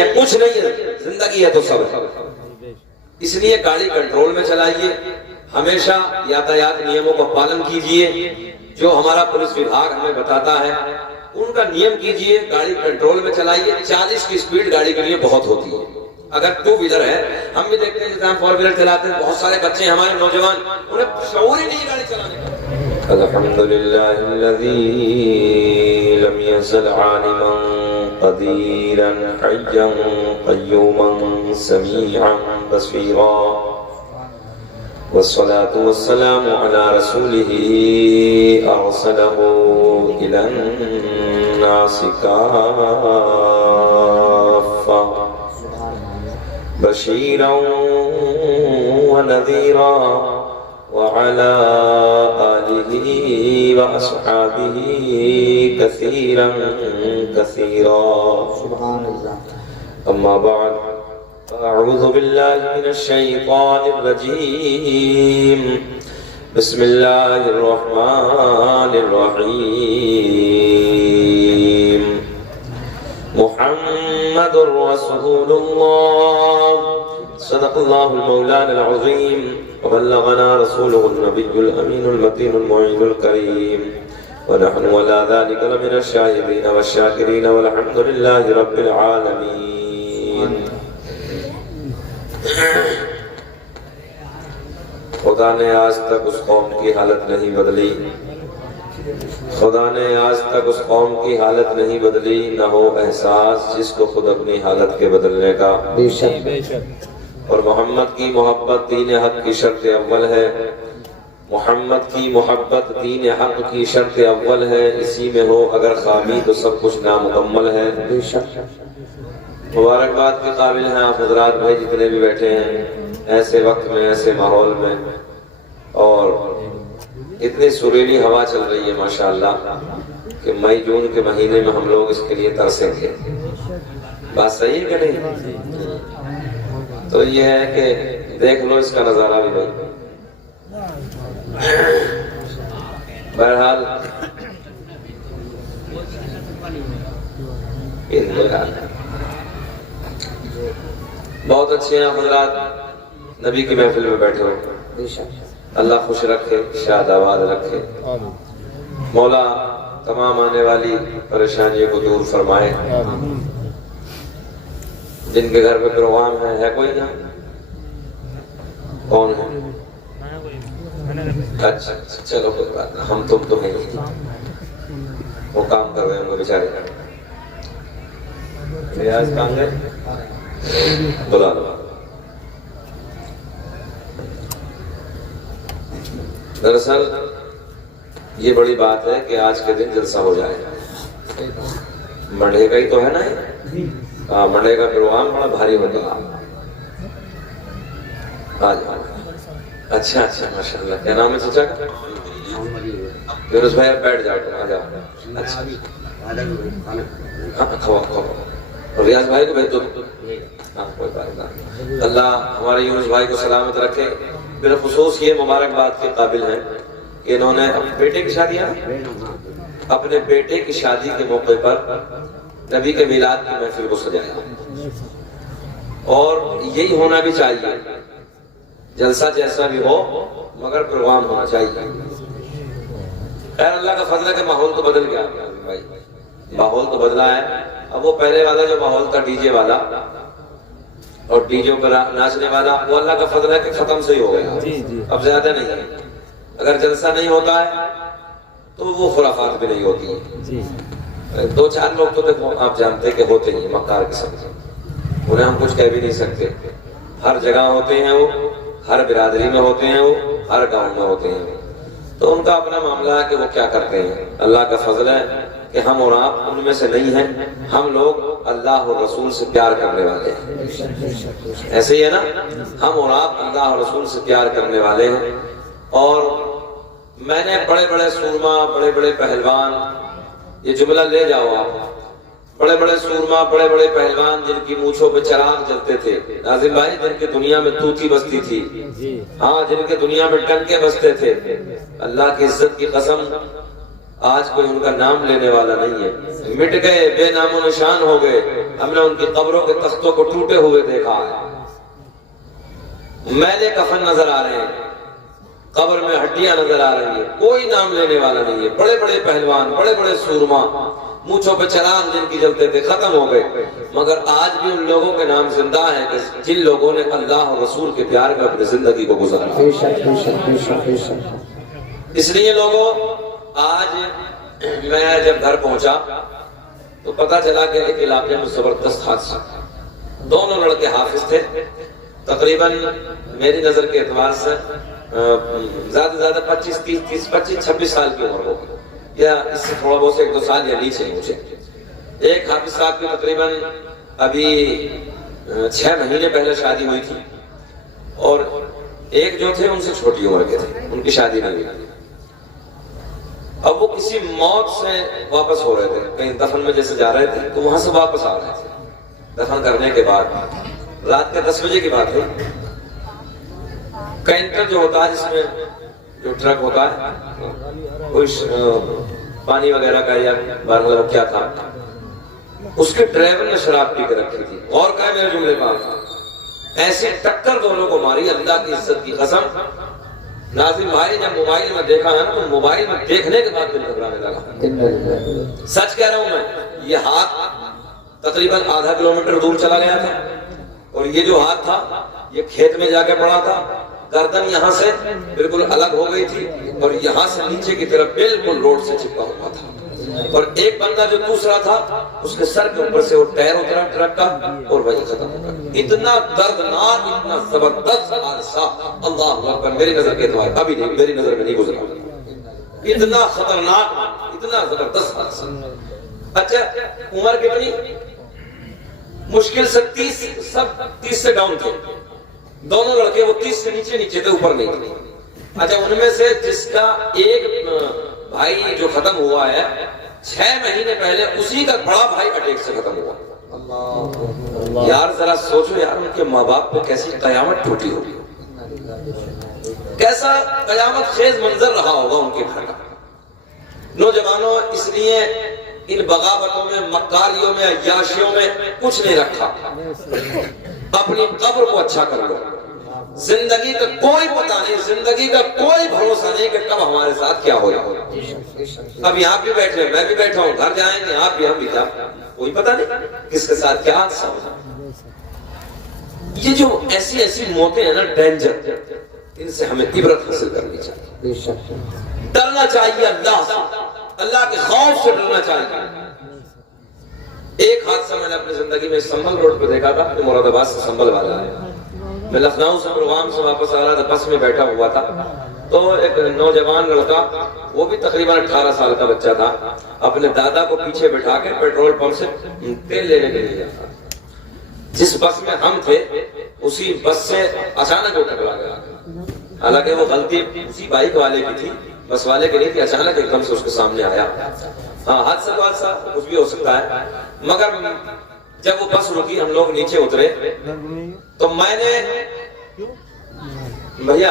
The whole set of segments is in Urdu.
ہے کچھ نہیں ہے، زندگی ہے تو سب ہے۔ اس لیے گاڑی کنٹرول میں چلائیے، ہمیشہ یاتایات نیموں کا پالن کیجئے، جو ہمارا پولیس وبھاگ ہمیں بتاتا ہے ان کا نیم کیجئے، گاڑی کنٹرول میں چلائیے۔ 40 کی سپیڈ گاڑی کے لیے بہت ہوتی ہے۔ اگر ٹو ویلر ہے، ہم بھی دیکھتے ہیں جب ہم فور ویلر چلاتے ہیں، بہت سارے بچے ہمارے نوجوان انہیں شعور ہی نہیں گاڑی چلانے کا۔ الحمدللہ الذی لم یزل عالما قدیرا حیا قیوما سمیعا بصیرا، والصلاة والسلام على رسوله أرسله إلى الناس كافة بشيرا ونذيرا، وعلى آله وأصحابه كثيرا كثيرا، سبحان الله۔ أما بعد، أعوذ بالله من الشيطان الرجيم، بسم الله الرحمن الرحيم، محمد رسول الله، صدق الله المولانا العظيم، وبلغنا رسوله النبي الأمين المتين المعين الكريم، ونحن ولا ذلك لمن الشاهدين والشاكرين، والحمد لله رب العالمين۔ خدا نے آج تک اس قوم کی حالت نہیں بدلی، خدا نے آج تک اس قوم کی حالت نہیں بدلی، نہ ہو احساس جس کو خود اپنی حالت کے بدلنے کا۔ اور محمد کی محبت دین حق کی شرط اول ہے، محمد کی محبت دین حق کی شرط اول ہے، اسی میں ہو اگر خامی تو سب کچھ نامکمل ہے۔ مبارکباد کے قابل ہیں آپ حضرات بھائی جتنے بھی بیٹھے ہیں، ایسے وقت میں، ایسے ماحول میں، اور اتنی سریلی ہوا چل رہی ہے ماشاءاللہ کہ مئی جون کے مہینے میں ہم لوگ اس کے لیے ترسیں گے۔ بات صحیح ہے کہ نہیں؟ تو یہ ہے کہ دیکھ لو اس کا نظارہ بھی بھائی۔ بہرحال بہت اچھے ہیں حضرات، نبی کی محفل میں بیٹھے ہوئے، اللہ خوش رکھے، شاد آباد رکھے، مولا تمام آنے والی پریشانیوں کو دور فرمائے۔ جن کے گھر پہ پروگرام ہے کوئی نہ؟ کون ہے؟ اچھا چلو کوئی بات نہ، ہم تم تو ہیں، وہ کام کر رہے ہوں گے بیچارے۔ ریاض کام گئے؟ بلا لو۔ دراصل یہ بڑی بات ہے کہ آج کے دن جلسہ ہو جائے۔ منڈے کا ہی تو ہے نا، ہاں منڈے کا پروگرام بڑا بھاری ہوگا آج۔ اچھا اچھا ماشاءاللہ، کیا نام ہے چچا کا؟ یونس بھائی آپ بیٹھ جاؤ، آ جاؤ۔ اچھا ہاں کھوا اور ریاض بھائی کو بھیج دو۔ ہاں کوئی بات نہیں، اللہ ہمارے یونس بھائی کو سلامت رکھے۔ بالخصوص یہ مبارکباد کے قابل ہیں کہ انہوں نے اپنے بیٹے کی شادی اپنے بیٹے کی شادی کے موقع پر نبی کے میلاد کی محفل کو سجایا، اور یہی ہونا بھی چاہیے۔ جلسہ جیسا بھی ہو مگر پروگرام ہونا چاہیے۔ خیر اللہ کا فضل ہے کہ ماحول تو بدل گیا بھائی، ماحول تو بدلا ہے۔ اب وہ پہلے والا جو ماحول تھا ڈی جے والا اور ڈی جے پر ناچنے والا، وہ اللہ کا فضل ہے کہ ختم سے ہی ہو گیا، اب زیادہ نہیں ہے۔ اگر جلسہ نہیں ہوتا ہے تو وہ خرافات بھی نہیں ہوتی ہے۔ دو چار لوگ تو دیکھو آپ جانتے کہ ہوتے ہیں مکار قسم کے، انہیں ہم کچھ کہہ بھی نہیں سکتے۔ ہر جگہ ہوتے ہیں وہ، ہر برادری میں ہوتے ہیں وہ، ہر گاؤں میں ہوتے ہیں، تو ان کا اپنا معاملہ ہے کہ وہ کیا کرتے ہیں۔ اللہ کا فضل ہے کہ ہم اور آپ ان میں سے نہیں ہیں، ہم لوگ اللہ اور رسول سے پیار کرنے والے ہیں۔ ایسے ہی ہے نا، ہم اور آپ اللہ اور رسول سے پیار کرنے والے ہیں۔ اور میں نے بڑے بڑے سورما، بڑے بڑے پہلوان، یہ جملہ لے جاؤ آپ، بڑے بڑے سورما، بڑے بڑے پہلوان جن کی مونچھوں پہ چراغ جلتے تھے، ناظم بھائی، جن کی دنیا میں توتی بستی تھی، ہاں جن کے دنیا میں ٹنکے بستے تھے، اللہ کی عزت کی قسم آج کوئی ان کا نام لینے والا نہیں ہے، مٹ گئے، بے نام و نشان ہو گئے. ہم نے ان کی قبروں کے تختوں کو ٹوٹے ہوئے دیکھا ہے، میلے کفن نظر آ رہے ہیں، قبر میں ہڈیاں نظر آ رہی ہیں، کوئی نام لینے والا نہیں ہے. بڑے بڑے پہلوان، بڑے بڑے سورما، مونچھوں پہ چراغ جن کی جلتے تھے، ختم ہو گئے. مگر آج بھی ان لوگوں کے نام زندہ ہیں کہ جن لوگوں نے اللہ اور رسول کے پیار میں اپنی زندگی کو گزارا. اس لیے لوگوں، آج میں جب گھر پہنچا تو پتا چلا کہ ایک علاقے میں زبردست حادثہ. دونوں لڑکے حافظ تھے، تقریباً میری نظر کے اعتبار سے زیادہ سے زیادہ 25-26 سال کی عمر ہوگی، یا اس سے تھوڑا بہت 1-2 سال یا نیچے مجھے. ایک حافظ صاحب کی تقریباً ابھی 6 مہینے پہلے شادی ہوئی تھی، اور ایک جو تھے ان سے چھوٹی عمر کے تھے، ان کی شادی نہیں ہوئی. اب وہ کسی موت سے واپس ہو رہے تھے، کہیں دفن میں جیسے جا رہے تھے تو وہاں سے واپس آ رہے تھے دفن کرنے کے بعد. رات کے 10 بجے کی بات ہے. کینٹر جو ہوتا ہے، جس میں جو ٹرک ہوتا ہے، کوئی پانی وغیرہ کا یا بار وغیرہ کیا تھا، اس کے ڈرائیور نے شراب پی کے رکھی تھی. اور کہا میرے جملے پاک، ایسے ٹکر دونوں کو ماری، اللہ کی عزت کی قسم. ناظرین بھائی، جب موبائل میں دیکھا ہے نا، تو موبائل میں دیکھنے کے بعد دل گھبرانے لگا. سچ کہہ رہا ہوں میں، یہ ہاتھ تقریباً آدھا کلومیٹر دور چلا گیا تھا، اور یہ جو ہاتھ تھا یہ کھیت میں جا کے پڑا تھا. گردن یہاں سے بالکل الگ ہو گئی تھی، اور یہاں سے نیچے کی طرف بالکل روڈ سے چپکا ہوا تھا. اور ایک بندہ جو دوسرا تھا، اس کے سر کے اوپر سے وہ ٹائر اترا ٹرک کا، اور وہی ختم ہو گیا. اتنا دردناک، اتنا زبردست حادثہ، اللہ اکبر، میری نظر کے اعتبار ابھی نہیں، میری نظر میں نہیں گزرا. اتنا خطرناک، اتنا زبردست حادثہ. اچھا، عمر کتنی؟ مشکل سے 30 سے ڈاؤن تھے دونوں لڑکے. وہ 30 سے نیچے تھے، اوپر نہیں تھے. اچھا، ان میں سے جس کا ایک بھائی جو ختم ہوا ہے 6 مہینے پہلے، اسی کا بڑا بھائی اٹیک سے ختم ہوا. یار ذرا سوچو یار، ان کے ماں باپ پہ کیسی قیامت ٹوٹی ہوگی، کیسا قیامت خیز منظر رہا ہوگا ان کے گھر کا. نوجوانوں، اس لیے ان بغاوتوں میں، مکاریوں میں، عیاشیوں میں کچھ نہیں رکھا. اپنی قبر کو اچھا کر لو. زندگی کا کوئی پتہ نہیں، زندگی کا کوئی بھروسہ نہیں کہ کب ہمارے ساتھ کیا ہو جائے. اب یہاں بھی بیٹھے، میں بھی بیٹھا ہوں، گھر جائیں گے آپ بھی، ہم بھی، کیا کوئی پتہ نہیں کس کے ساتھ کیا حادثہ ہوگا. یہ جو ایسی موتیں ہیں نا، ڈینجر، ان سے ہمیں عبرت حاصل کرنی چاہیے. ڈرنا چاہیے اللہ سے، اللہ کے خوف سے ڈرنا چاہیے. ایک حادثہ میں نے اپنی زندگی میں سنبھل روڈ پہ دیکھا تھا، جو مراد آباد سے سنبھل والا ہے. میں لکھنؤ سے پروگرام سے واپس آ رہا تھا، بس میں بیٹھا ہوا تھا، تو ایک نوجوان لڑکا، وہ بھی تقریباً 18 سال کا بچہ تھا، اپنے دادا کو پیچھے بٹھا کے پیٹرول پمپ سے تیل لینے کے لیے جاتا. جس بس میں ہم تھے، اسی بس سے اچانک وہ ٹکرا گیا. حالانکہ وہ غلطی اسی بائک والے کی تھی، بس والے کی نہیں تھی. اچانک ایک دم سے اس کے سامنے آیا. ہاں، حادثہ کچھ بھی ہو سکتا ہے. مگر جب وہ بس رکی، ہم لوگ نیچے اترے، تو میں نے، بھیا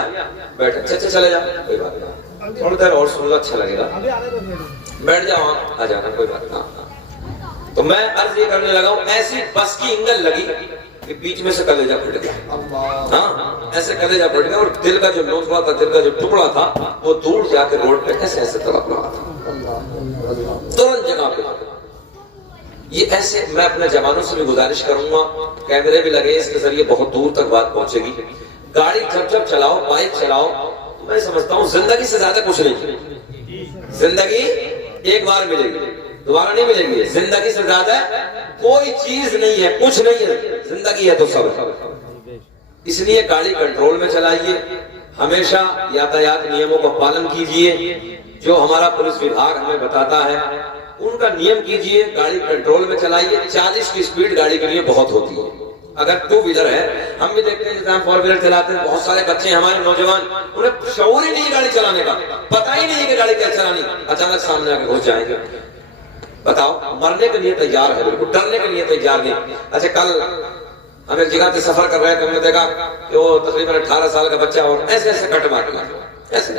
بیٹھ، اچھا چلے جا، کوئی بات نہیں، تھوڑی دیر اور سن لو، اچھا لگے گا، بیٹھ جاؤ، آ جانا، کوئی بات نہیں. تو میں عرض یہ کرنے لگا ہوں، ایسی بس کی انگل لگی کہ بیچ میں سے کلیجہ پھٹ گیا. ہاں، ایسے کلیجہ پھٹ گیا، اور دل کا جو لوتھڑا تھا، دل کا جو ٹکڑا تھا، وہ دور جا کے روڈ پہ ایسے تڑپ رہا تھا، ترنت جگہ پہ. یہ ایسے، میں اپنے جوانوں سے بھی گزارش کروں گا، کیمرے بھی لگے، اس کے ذریعے بہت دور تک بات پہنچے گی. گاڑی جب چلاؤ، بائک چلاؤ، میں سمجھتا ہوں زندگی سے زیادہ کچھ نہیں. زندگی ایک بار ملے گی، دوبارہ نہیں ملے گی. زندگی سے زیادہ کوئی چیز نہیں ہے، کچھ نہیں ہے. زندگی ہے تو سب ہے. اس لیے گاڑی کنٹرول میں چلائیے، ہمیشہ یاتایات نیموں کا پالن کیجیے. جو ہمارا پولیس وبھاگ ہمیں بتاتا ہے ان کا نیم کیجئے. گاڑی کنٹرول میں چلائیے. 40 کی سپیڈ گاڑی کے لیے بہت ہوتی ہے. اگر 2 ویلر ہے، ہم بھی دیکھتے ہیں جب ہم 4 ویلر چلاتے ہیں، بہت سارے بچے ہمارے نوجوان، انہیں شعور ہی نہیں گاڑی چلانے کا، پتہ ہی نہیں کہ گاڑی کیا چلانی، اچانک سامنے آ کے گھس جائیں گے. بتاؤ، مرنے کے لیے تیار ہے، بالکل ڈرنے کے لیے تیار نہیں. اچھا، کل ہم ایک جگہ سے سفر کر رہے تھے، ہم نے دیکھا کہ وہ تقریباً 18 سال کا بچہ، اور ایسے کٹ مار کے ایسے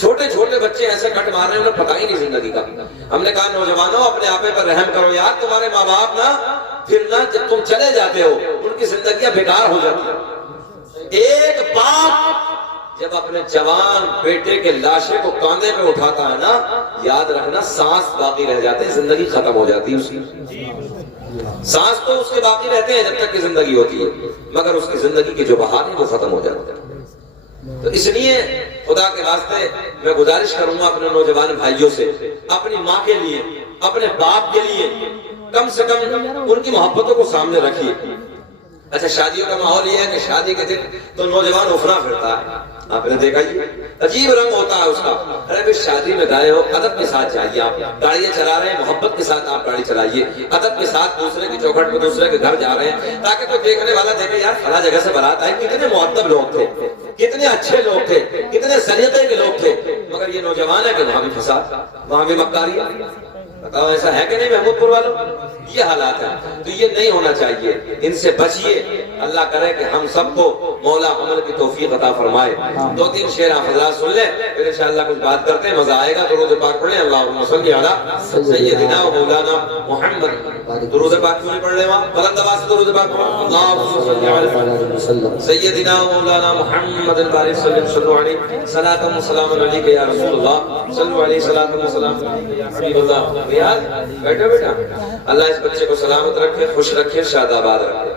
چھوٹے چھوٹے بچے ایسے کٹ مار رہے ہیں، انہیں پتہ ہی نہیں زندگی کا. ہم نے کہا نوجوانوں اپنے آپے پر رحم کرو یار، تمہارے ماں باپ نا پھر نا جب تم چلے جاتے ہو ان کی زندگیاں بیکار ہو جاتی ہیں. ایک باپ جب اپنے جوان بیٹے کے لاشے کو کاندھے پہ اٹھاتا ہے نا، یاد رکھنا سانس باقی رہ جاتے ہیں، زندگی ختم ہو جاتی ہے اس کی. سانس تو اس کے باقی رہتے ہیں جب تک کہ زندگی ہوتی ہے، مگر اس کی زندگی کے جو بہار ہیں وہ ختم ہو جاتے ہیں. تو اس لیے خدا کے واسطے میں گزارش کروں گا اپنے نوجوان بھائیوں سے، اپنی ماں کے لیے، اپنے باپ کے لیے کم سے کم ان کی محبتوں کو سامنے رکھیے. اچھا شادیوں کا ماحول یہ ہے کہ شادی کے دن تو نوجوان افرا پھرتا ہے، آپ نے دیکھا یہ عجیب رنگ ہوتا ہے اس کا. ارے بھائی شادی میں گئے ہو، ادب کے ساتھ جائیے. آپ گاڑیاں چلا رہے ہیں، محبت کے ساتھ آپ گاڑی چلائیے، ادب کے ساتھ دوسرے کی چوکھٹ میں دوسرے کے گھر جا رہے ہیں تاکہ کوئی دیکھنے والا دیکھے یار فلاں جگہ سے بارات آئی، کتنے مؤدب لوگ تھے، کتنے اچھے لوگ تھے، کتنے سلیقے کے لوگ تھے. مگر یہ نوجوان ہے کہ وہاں بھی فساد، وہاں بھی مکاری. بتاؤ ایسا ہے کہ نہیں محمود پور والوں؟ یہ حالات ہیں. تو یہ نہیں ہونا چاہیے، ان سے بچیے. اللہ کرے کہ ہم سب کو مولا عمل کی توفیق عطا فرمائے. 2-3 شعر آپ حضرات سن لیں، پھر انشاءاللہ کچھ بات کرتے ہیں، مزہ آئے گا. درود پاک پڑھیں، اللہم صلی علی سیدنا و مولانا محمد. درود پاک کیوں نہیں پڑھ لیں وہاں؟ بلند آواز سے درود پاک پڑھو. اللہم صلی علی سیدنا و مولانا محمد البارک صلی اللہ علیہ صلاۃ و سلام علیک یا رسول اللہ، صلی علیہ صلاۃ و سلام علیک یا حبیب اللہ. بیٹھو بیٹا. اللہ اس بچے کو سلامت رکھے، خوش رکھے، شاد آباد رکھے.